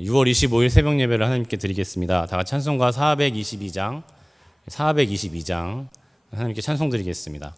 6월 25일 새벽 예배를 하나님께 드리겠습니다. 다 같이 찬송가 422장 하나님께 찬송 드리겠습니다.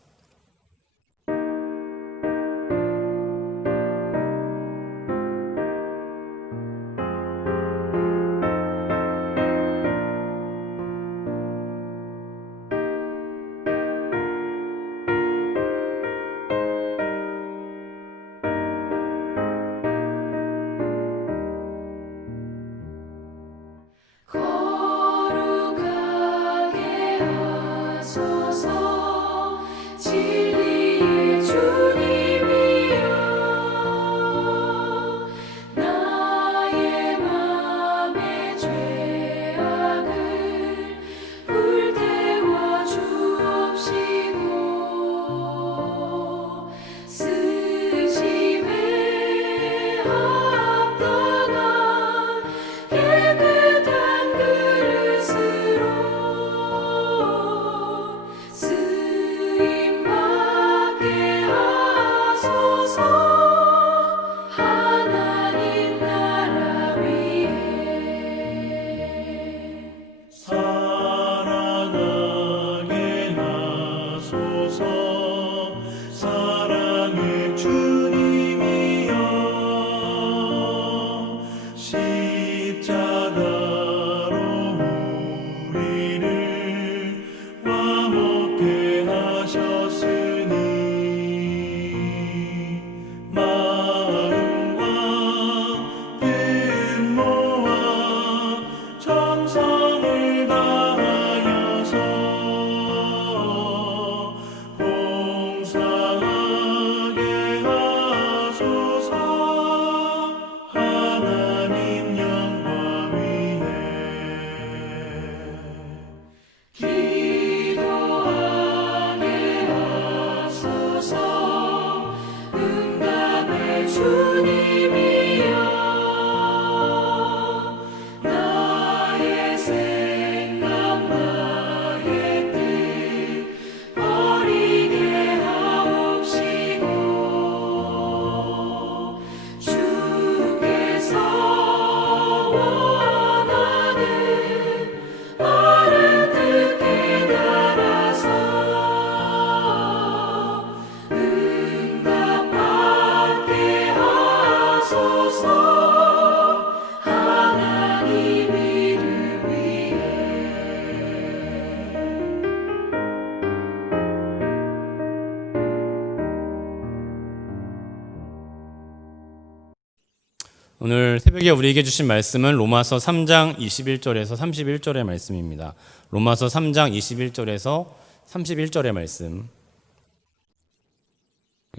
오늘 새벽에 우리에게 주신 말씀은 로마서 3장 21절에서 31절의 말씀입니다. 로마서 3장 21절에서 31절의 말씀.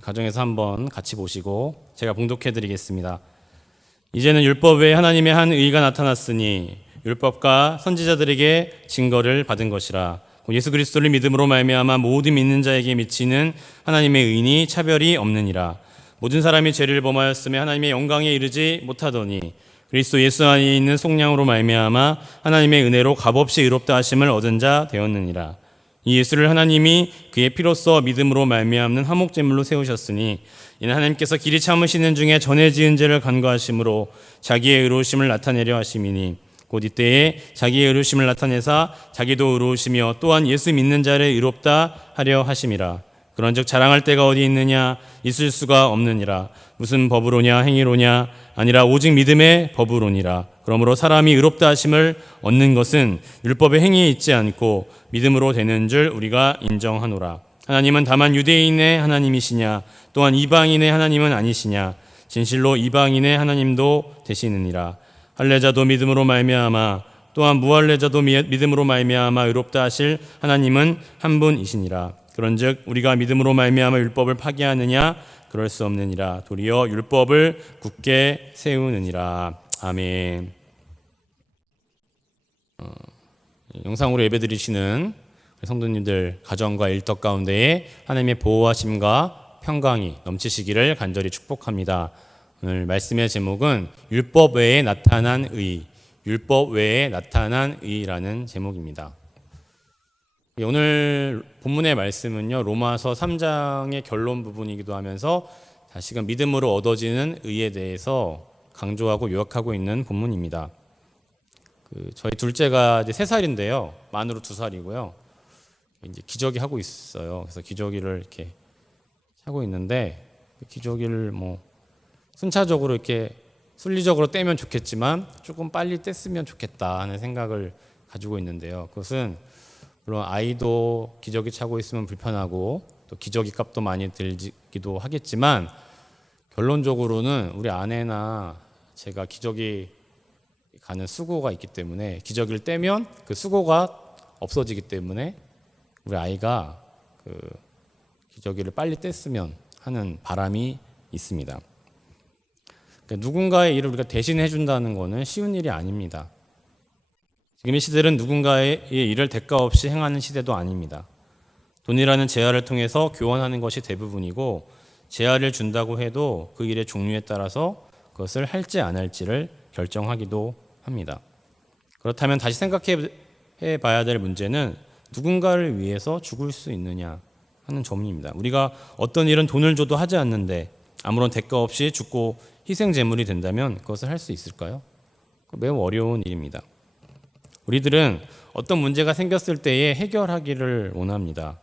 가정에서 한번 같이 보시고 제가 봉독해 드리겠습니다. 이제는 율법 외에 하나님의 한 의가 나타났으니 율법과 선지자들에게 증거를 받은 것이라. 예수 그리스도를 믿음으로 말미암아 모든 믿는 자에게 미치는 하나님의 의니 차별이 없느니라. 모든 사람이 죄를 범하였으며 하나님의 영광에 이르지 못하더니 그리스도 예수 안에 있는 속량으로 말미암아 하나님의 은혜로 값없이 의롭다 하심을 얻은 자 되었느니라. 이 예수를 하나님이 그의 피로써 믿음으로 말미암는 화목제물로 세우셨으니 이는 하나님께서 길이 참으시는 중에 전에 지은 죄를 간과하심으로 자기의 의로우심을 나타내려 하심이니 곧 이때에 자기의 의로우심을 나타내사 자기도 의로우시며 또한 예수 믿는 자를 의롭다 하려 하심이라. 그런즉 자랑할 때가 어디 있느냐? 있을 수가 없느니라. 무슨 법으로냐? 행위로냐? 아니라 오직 믿음의 법으로니라. 그러므로 사람이 의롭다 하심을 얻는 것은 율법의 행위에 있지 않고 믿음으로 되는 줄 우리가 인정하노라. 하나님은 다만 유대인의 하나님이시냐? 또한 이방인의 하나님은 아니시냐? 진실로 이방인의 하나님도 되시느니라. 할례자도 믿음으로 말미암아 또한 무할례자도 믿음으로 말미암아 의롭다 하실 하나님은 한 분이시니라. 그런즉 우리가 믿음으로 말미암아 율법을 파기하느냐? 그럴 수 없느니라. 도리어 율법을 굳게 세우느니라. 아멘. 영상으로 예배드리시는 성도님들 가정과 일터 가운데에 하나님의 보호하심과 평강이 넘치시기를 간절히 축복합니다. 오늘 말씀의 제목은 율법 외에 나타난 의, 율법 외에 나타난 의라는 제목입니다. 오늘 본문의 말씀은요, 로마서 3장의 결론 부분이기도 하면서 다시금 믿음으로 얻어지는 의에 대해서 강조하고 요약하고 있는 본문입니다. 저희 둘째가 이제 3살인데요. 만으로 2살이고요. 이제 기저귀 하고 있어요. 그래서 기저귀를 이렇게 하고 있는데 기저귀를 뭐 순차적으로 이렇게 순리적으로 떼면 좋겠지만 조금 빨리 뗐으면 좋겠다 하는 생각을 가지고 있는데요. 그것은 물론 아이도 기저귀 차고 있으면 불편하고 또 기저귀 값도 많이 들기도 하겠지만 결론적으로는 우리 아내나 제가 기저귀 가는 수고가 있기 때문에 기저귀를 떼면 그 수고가 없어지기 때문에 우리 아이가 그 기저귀를 빨리 뗐으면 하는 바람이 있습니다. 그러니까 누군가의 일을 우리가 대신해 준다는 것은 쉬운 일이 아닙니다. 지금의 시대는 누군가의 일을 대가 없이 행하는 시대도 아닙니다. 돈이라는 재화를 통해서 교환하는 것이 대부분이고 재화를 준다고 해도 그 일의 종류에 따라서 그것을 할지 안 할지를 결정하기도 합니다. 그렇다면 다시 생각해 봐야 될 문제는 누군가를 위해서 죽을 수 있느냐 하는 점입니다. 우리가 어떤 일은 돈을 줘도 하지 않는데 아무런 대가 없이 죽고 희생제물이 된다면 그것을 할 수 있을까요? 매우 어려운 일입니다. 우리들은 어떤 문제가 생겼을 때에 해결하기를 원합니다.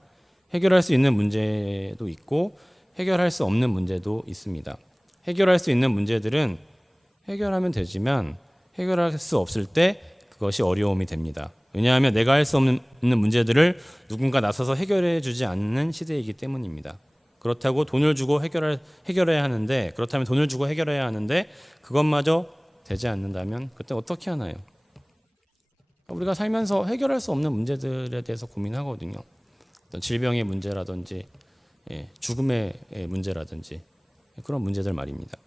해결할 수 있는 문제도 있고 해결할 수 없는 문제도 있습니다. 해결할 수 있는 문제들은 해결하면 되지만 해결할 수 없을 때 그것이 어려움이 됩니다. 왜냐하면 내가 할 수 없는 문제들을 누군가 나서서 해결해 주지 않는 시대이기 때문입니다. 그렇다고 돈을 주고 해결해야 하는데 그렇다면 돈을 주고 해결해야 하는데 그것마저 되지 않는다면 그때 어떻게 하나요? 우리가 살면서 해결할 수 없는 문제들에 대해서 고민하거든요. 어떤 질병의 문제라든지 죽음의 문제라든지 그런 문제들 말입니다.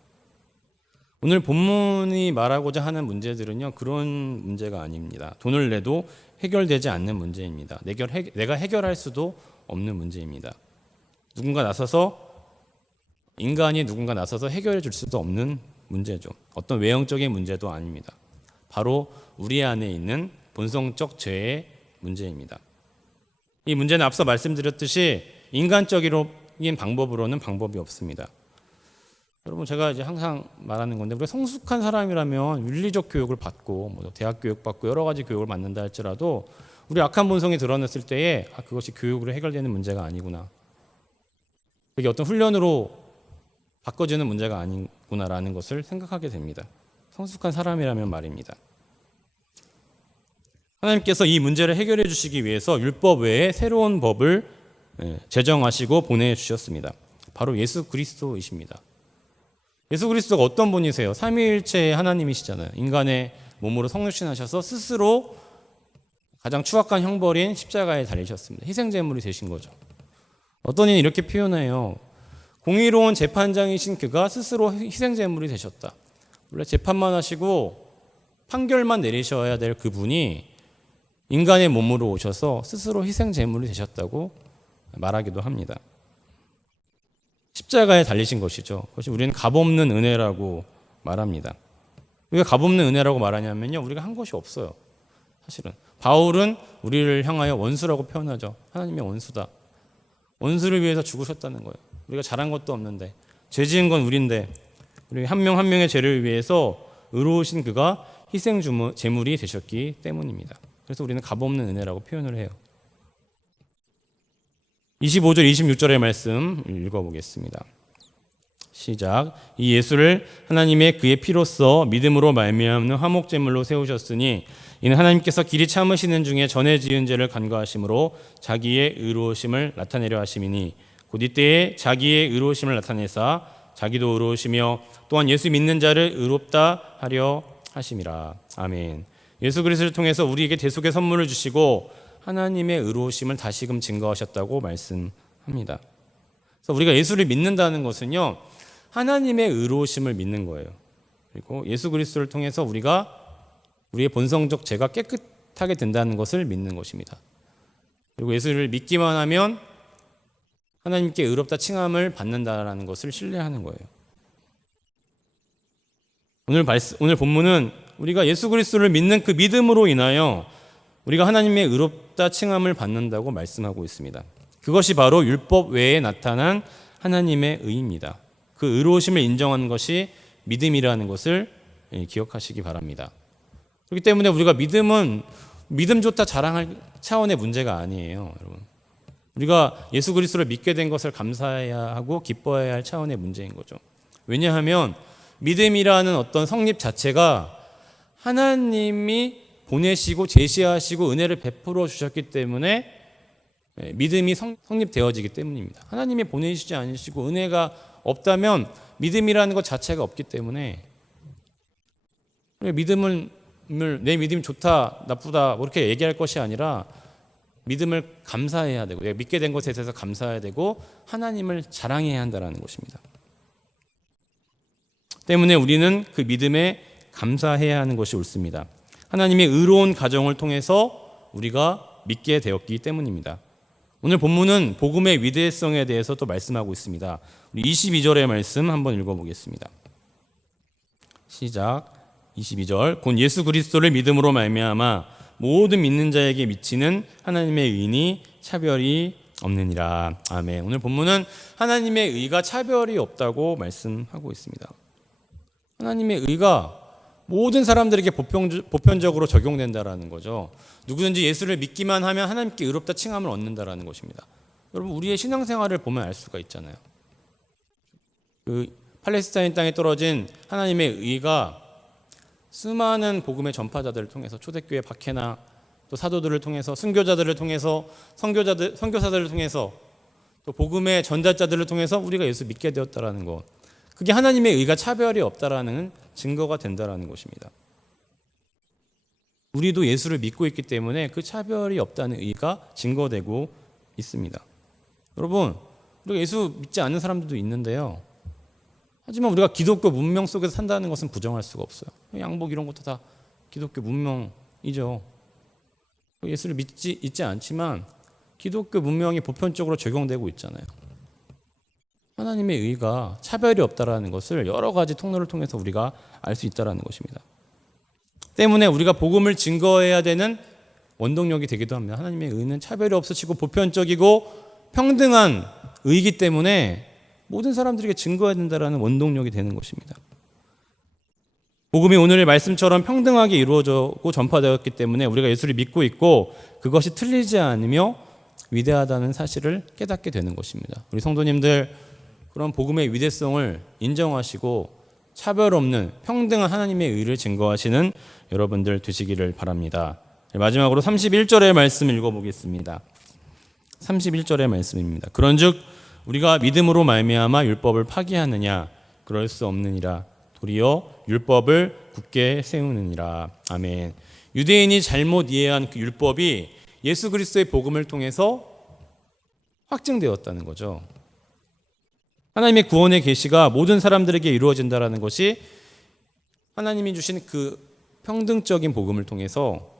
오늘 본문이 말하고자 하는 문제들은요 그런 문제가 아닙니다. 돈을 내도 해결되지 않는 문제입니다. 내가 해결할 수도 없는 문제입니다. 인간이 누군가 나서서 해결해 줄 수도 없는 문제죠. 어떤 외형적인 문제도 아닙니다. 바로 우리 안에 있는 본성적 죄의 문제입니다. 이 문제는 앞서 말씀드렸듯이 인간적인 방법으로는 방법이 없습니다. 여러분 제가 이제 항상 말하는 건데 우리가 성숙한 사람이라면 윤리적 교육을 받고 뭐 대학 교육 받고 여러 가지 교육을 받는다 할지라도 우리 악한 본성이 드러났을 때에 그것이 교육으로 해결되는 문제가 아니구나. 그게 어떤 훈련으로 바꿔지는 문제가 아니구나라는 것을 생각하게 됩니다. 성숙한 사람이라면 말입니다. 하나님께서 이 문제를 해결해 주시기 위해서 율법 외에 새로운 법을 제정하시고 보내주셨습니다. 바로 예수 그리스도이십니다. 예수 그리스도가 어떤 분이세요? 삼위일체의 하나님이시잖아요. 인간의 몸으로 성육신하셔서 스스로 가장 추악한 형벌인 십자가에 달리셨습니다. 희생제물이 되신 거죠. 어떤 이는 이렇게 표현해요. 공의로운 재판장이신 그가 스스로 희생제물이 되셨다. 원래 재판만 하시고 판결만 내리셔야 될 그분이 인간의 몸으로 오셔서 스스로 희생제물이 되셨다고 말하기도 합니다. 십자가에 달리신 것이죠. 그것이 우리는 값없는 은혜라고 말합니다. 왜 값없는 은혜라고 말하냐면요. 우리가 한 것이 없어요. 사실은. 바울은 우리를 향하여 원수라고 표현하죠. 하나님의 원수다. 원수를 위해서 죽으셨다는 거예요. 우리가 잘한 것도 없는데 죄 지은 건 우리인데 우리 한 명 한 명의 죄를 위해서 의로우신 그가 희생 제물이 되셨기 때문입니다. 그래서 우리는 값없는 은혜라고 표현을 해요. 25절 26절의 말씀 읽어보겠습니다. 시작. 이 예수를 하나님의 그의 피로써 믿음으로 말미암는 화목제물로 세우셨으니 이는 하나님께서 길이 참으시는 중에 전에 지은 죄를 간과하심으로 자기의 의로우심을 나타내려 하심이니 곧 이때에 자기의 의로우심을 나타내사 자기도 의로우시며 또한 예수 믿는 자를 의롭다 하려 하심이라. 아멘. 예수 그리스도를 통해서 우리에게 대속의 선물을 주시고 하나님의 의로우심을 다시금 증거하셨다고 말씀합니다. 그래서 우리가 예수를 믿는다는 것은요, 하나님의 의로우심을 믿는 거예요. 그리고 예수 그리스도를 통해서 우리의 본성적 죄가 깨끗하게 된다는 것을 믿는 것입니다. 그리고 예수를 믿기만 하면 하나님께 의롭다 칭함을 받는다라는 것을 신뢰하는 거예요. 오늘 본문은 우리가 예수 그리스도를 믿는 그 믿음으로 인하여 우리가 하나님의 의롭다 칭함을 받는다고 말씀하고 있습니다. 그것이 바로 율법 외에 나타난 하나님의 의입니다. 그 의로우심을 인정하는 것이 믿음이라는 것을 기억하시기 바랍니다. 그렇기 때문에 우리가 믿음은 믿음 좋다 자랑할 차원의 문제가 아니에요, 여러분. 우리가 예수 그리스도를 믿게 된 것을 감사해야 하고 기뻐해야 할 차원의 문제인 거죠. 왜냐하면 믿음이라는 어떤 성립 자체가 하나님이 보내시고 제시하시고 은혜를 베풀어 주셨기 때문에 믿음이 성립되어지기 때문입니다. 하나님이 보내시지 않으시고 은혜가 없다면 믿음이라는 것 자체가 없기 때문에 믿음을 내 믿음이 좋다 나쁘다 그렇게 얘기할 것이 아니라 믿음을 감사해야 되고 내가 믿게 된 것에 대해서 감사해야 되고 하나님을 자랑해야 한다는 것입니다. 때문에 우리는 그 믿음에 감사해야 하는 것이 옳습니다. 하나님의 의로운 가정을 통해서 우리가 믿게 되었기 때문입니다. 오늘 본문은 복음의 위대성에 대해서 또 말씀하고 있습니다. 우리 22절의 말씀 한번 읽어보겠습니다. 시작. 22절. 곧 예수 그리스도를 믿음으로 말미암아 모든 믿는 자에게 미치는 하나님의 의인이 차별이 없느니라. 아멘. 오늘 본문은 하나님의 의가 차별이 없다고 말씀하고 있습니다. 하나님의 의가 모든 사람들에게 보편적으로 적용된다라는 거죠. 누구든지 예수를 믿기만 하면 하나님께 의롭다 칭함을 얻는다라는 것입니다. 여러분 우리의 신앙생활을 보면 알 수가 있잖아요. 그 팔레스타인 땅에 떨어진 하나님의 의가 수많은 복음의 전파자들을 통해서 초대교회 박해나 또 사도들을 통해서 순교자들을 통해서 선교사들을 통해서 또 복음의 전달자들을 통해서 우리가 예수 믿게 되었다라는 것. 그게 하나님의 의가 차별이 없다라는 증거가 된다라는 것입니다. 우리도 예수를 믿고 있기 때문에 그 차별이 없다는 의가 증거되고 있습니다. 여러분, 우리가 예수 믿지 않는 사람들도 있는데요. 하지만 우리가 기독교 문명 속에서 산다는 것은 부정할 수가 없어요. 양복 이런 것도 다 기독교 문명이죠. 예수를 있지 않지만 기독교 문명이 보편적으로 적용되고 있잖아요. 하나님의 의가 차별이 없다라는 것을 여러 가지 통로를 통해서 우리가 알 수 있다라는 것입니다. 때문에 우리가 복음을 증거해야 되는 원동력이 되기도 합니다. 하나님의 의는 차별이 없으시고 보편적이고 평등한 의이기 때문에 모든 사람들에게 증거해야 된다라는 원동력이 되는 것입니다. 복음이 오늘의 말씀처럼 평등하게 이루어졌고 전파되었기 때문에 우리가 예수를 믿고 있고 그것이 틀리지 않으며 위대하다는 사실을 깨닫게 되는 것입니다. 우리 성도님들 그런 복음의 위대성을 인정하시고 차별 없는 평등한 하나님의 의를 증거하시는 여러분들 되시기를 바랍니다. 마지막으로 31절의 말씀 읽어보겠습니다. 31절의 말씀입니다. 그런즉 우리가 믿음으로 말미암아 율법을 파기하느냐? 그럴 수 없느니라. 도리어 율법을 굳게 세우느니라. 아멘. 유대인이 잘못 이해한 그 율법이 예수 그리스도의 복음을 통해서 확증되었다는 거죠. 하나님의 구원의 계시가 모든 사람들에게 이루어진다라는 것이 하나님이 주신 그 평등적인 복음을 통해서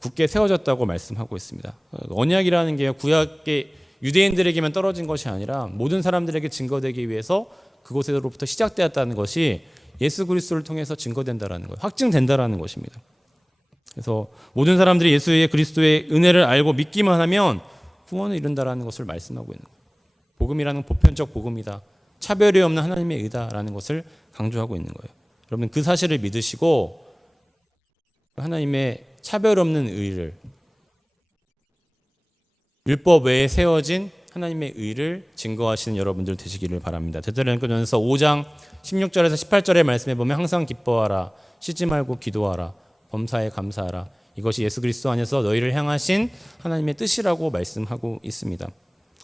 굳게 세워졌다고 말씀하고 있습니다. 언약이라는 게 구약의 유대인들에게만 떨어진 것이 아니라 모든 사람들에게 증거되기 위해서 그곳으로부터 시작되었다는 것이 예수 그리스도를 통해서 증거된다라는 것, 확증된다라는 것입니다. 그래서 모든 사람들이 예수의 그리스도의 은혜를 알고 믿기만 하면 구원을 이룬다라는 것을 말씀하고 있는 거예요. 복음이라는 보편적 복음이다. 차별이 없는 하나님의 의다라는 것을 강조하고 있는 거예요. 여러분 그 사실을 믿으시고 하나님의 차별 없는 의를 율법 외에 세워진 하나님의 의를 증거하시는 여러분들 되시기를 바랍니다. 데살로니가전서 5장 16절에서 18절의 말씀에 보면 항상 기뻐하라, 쉬지 말고 기도하라, 범사에 감사하라. 이것이 예수 그리스도 안에서 너희를 향하신 하나님의 뜻이라고 말씀하고 있습니다.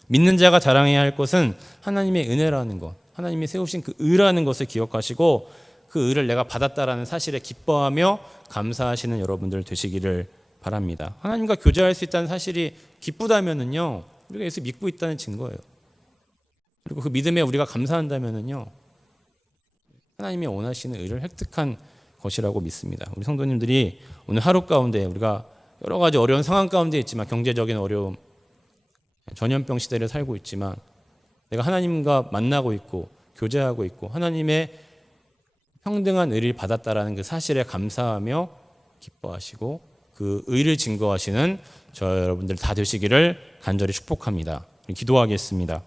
믿는 자가 자랑해야 할 것은 하나님의 은혜라는 것, 하나님이 세우신 그 의라는 것을 기억하시고 그 의를 내가 받았다라는 사실에 기뻐하며 감사하시는 여러분들 되시기를 바랍니다. 하나님과 교제할 수 있다는 사실이 기쁘다면은요, 우리가 예수 믿고 있다는 증거예요. 그리고 그 믿음에 우리가 감사한다면은요, 하나님이 원하시는 의를 획득한 것이라고 믿습니다. 우리 성도님들이 오늘 하루 가운데 우리가 여러 가지 어려운 상황 가운데 있지만 경제적인 어려움, 전염병 시대를 살고 있지만 내가 하나님과 만나고 있고 교제하고 있고 하나님의 평등한 의를 받았다라는 그 사실에 감사하며 기뻐하시고 그 의를 증거하시는 저 여러분들 다 되시기를 간절히 축복합니다. 기도하겠습니다.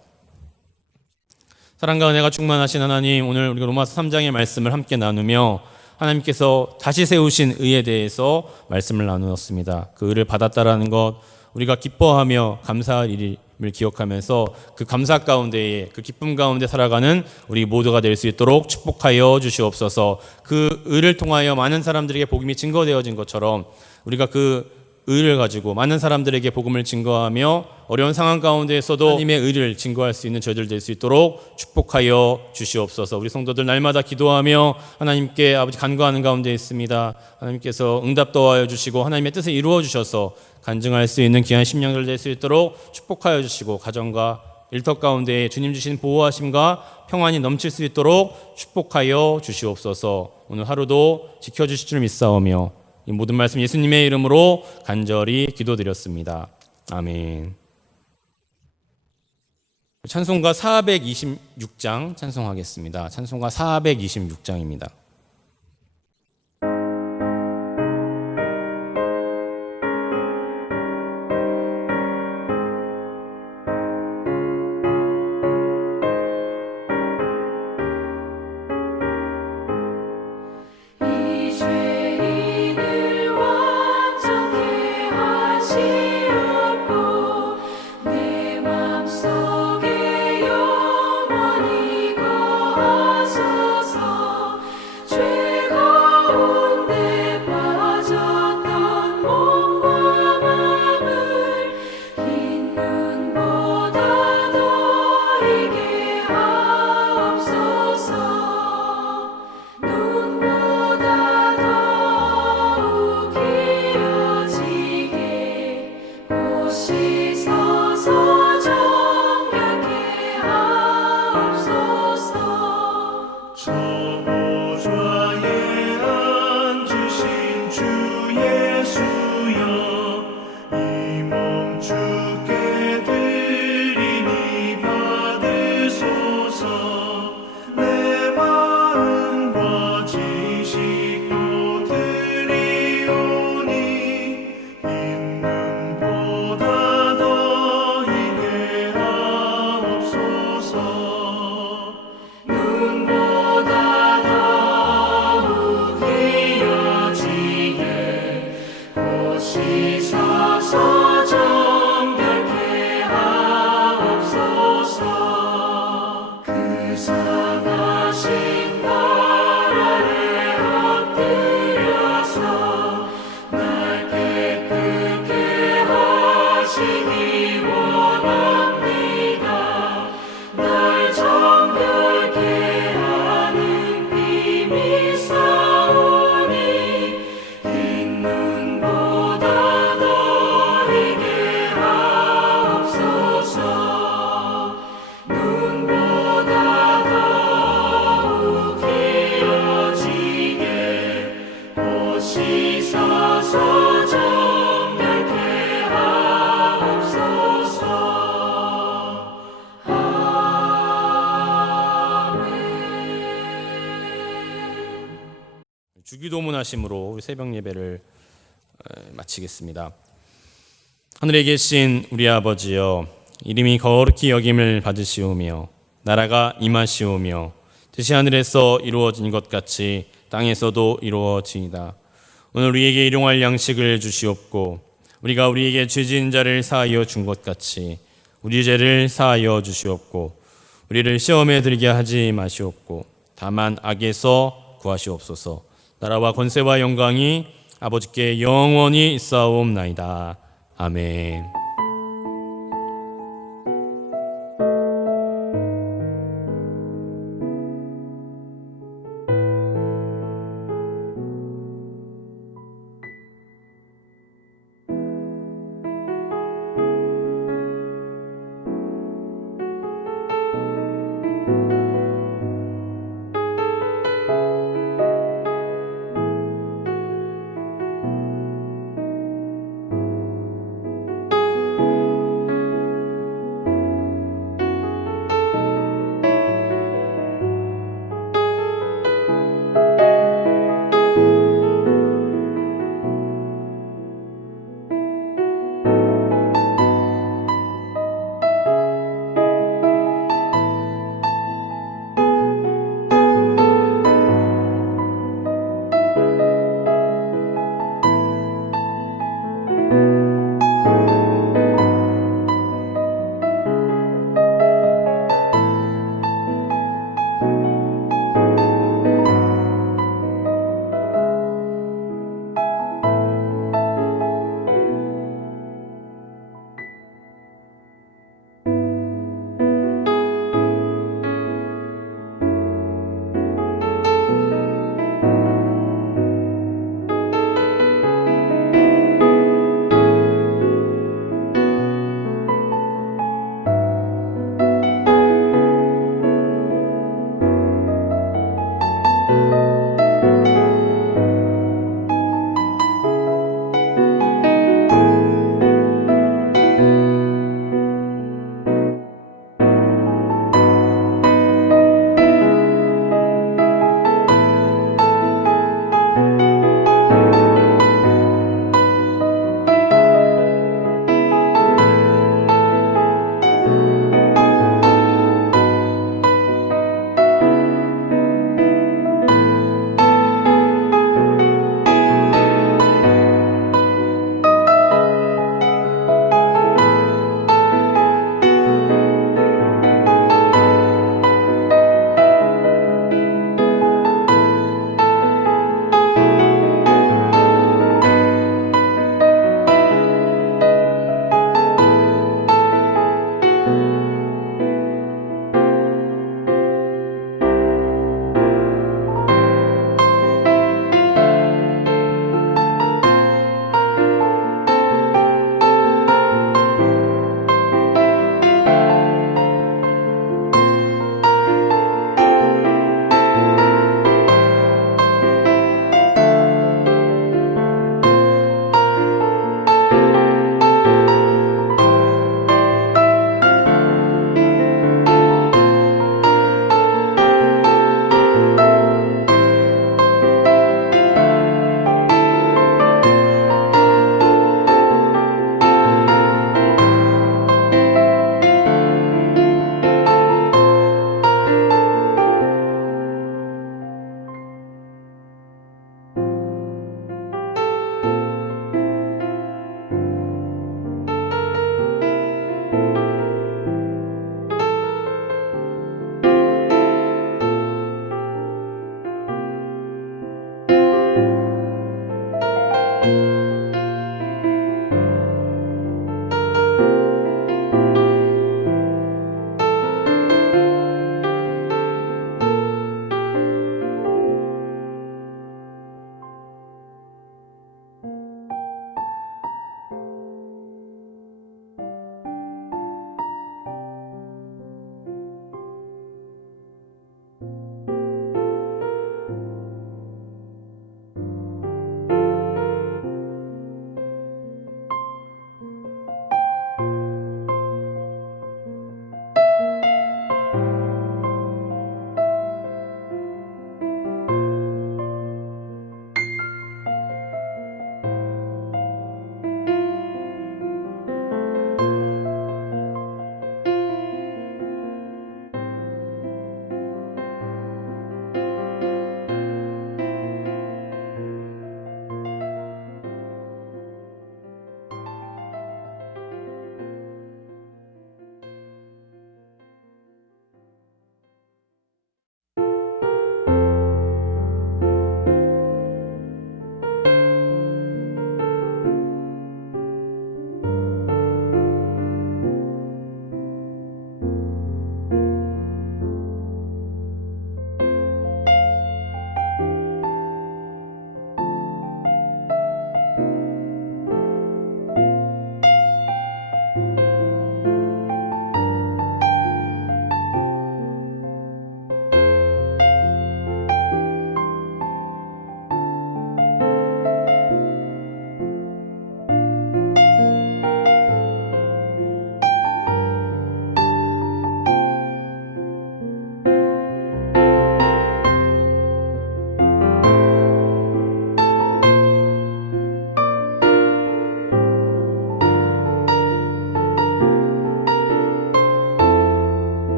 사랑과 은혜가 충만하신 하나님, 오늘 우리가 로마서 3장의 말씀을 함께 나누며 하나님께서 다시 세우신 의에 대해서 말씀을 나누었습니다. 그 의를 받았다라는 것, 우리가 기뻐하며 감사할 일임을 기억하면서 그 감사 가운데에, 그 기쁨 가운데 살아가는 우리 모두가 될 수 있도록 축복하여 주시옵소서. 그 의를 통하여 많은 사람들에게 복음이 증거되어진 것처럼 우리가 그 의를 가지고 많은 사람들에게 복음을 증거하며 어려운 상황 가운데에서도 하나님의 의를 증거할 수 있는 저희들 될 수 있도록 축복하여 주시옵소서. 우리 성도들 날마다 기도하며 하나님께 아버지 간구하는 가운데 있습니다. 하나님께서 응답 도와여 주시고 하나님의 뜻을 이루어 주셔서 간증할 수 있는 귀한 심령들 될 수 있도록 축복하여 주시고, 가정과 일터 가운데 주님 주신 보호하심과 평안이 넘칠 수 있도록 축복하여 주시옵소서. 오늘 하루도 지켜주실 줄 믿사오며 이 모든 말씀 예수님의 이름으로 간절히 기도드렸습니다. 아멘. 찬송가 426장 찬송하겠습니다. 찬송가 426장입니다. 주기도문하심으로 우리 새벽 예배를 마치겠습니다. 하늘에 계신 우리 아버지여, 이름이 거룩히 여김을 받으시오며 나라가 임하시오며 뜻이 하늘에서 이루어진 것 같이 땅에서도 이루어지이다. 오늘 우리에게 일용할 양식을 주시옵고 우리가 우리에게 죄 지은 자를 사하여 준 것 같이 우리 죄를 사하여 주시옵고 우리를 시험에 들게 하지 마시옵고 다만 악에서 구하시옵소서. 나라와 권세와 영광이 아버지께 영원히 있사옵나이다. 아멘.